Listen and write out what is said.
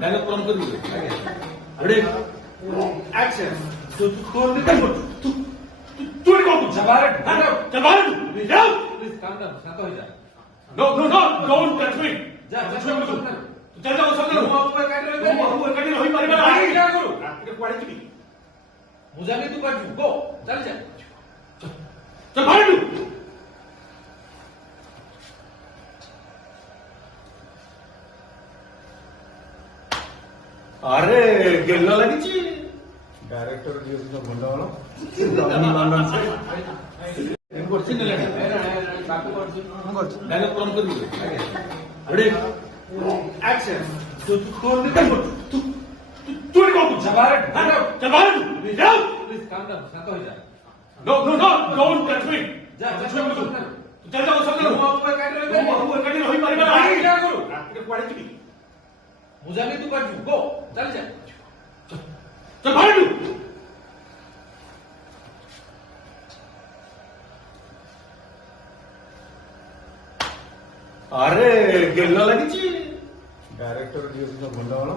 dialogue prompt कर दिले ready action तू काय बोल तू तू कोण जबार जबार जाओ प्लीज काम डाउन शांत हो जा no no no don't touch me जा तू चल जाओ सब लोग ऊपर काट रहे हो ऊपर काट होई मारी मारी क्या करू आपके पड़े की मुझे नहीं तू काट गो चल जा चल बाहर तू अरे गेलना लगी डायरेक्टर बंधवाल डायलॉग प्रॉम्प्ट कर दिले रेडी एक्शन तू काय बोल तू तू कोण जबार जबार जाओ प्लीज काम डाउन शांत हो जा no no no don't touch me जा तू चल जाओ सब लोग ऊपर काट रहे हो ऊपर काट होई मारी मारी क्या करू आपके पड़े की मुझे नहीं तू काट गो चल जा चल बाहर तू अरे गेलना लगी डायरेक्टर बंधवाल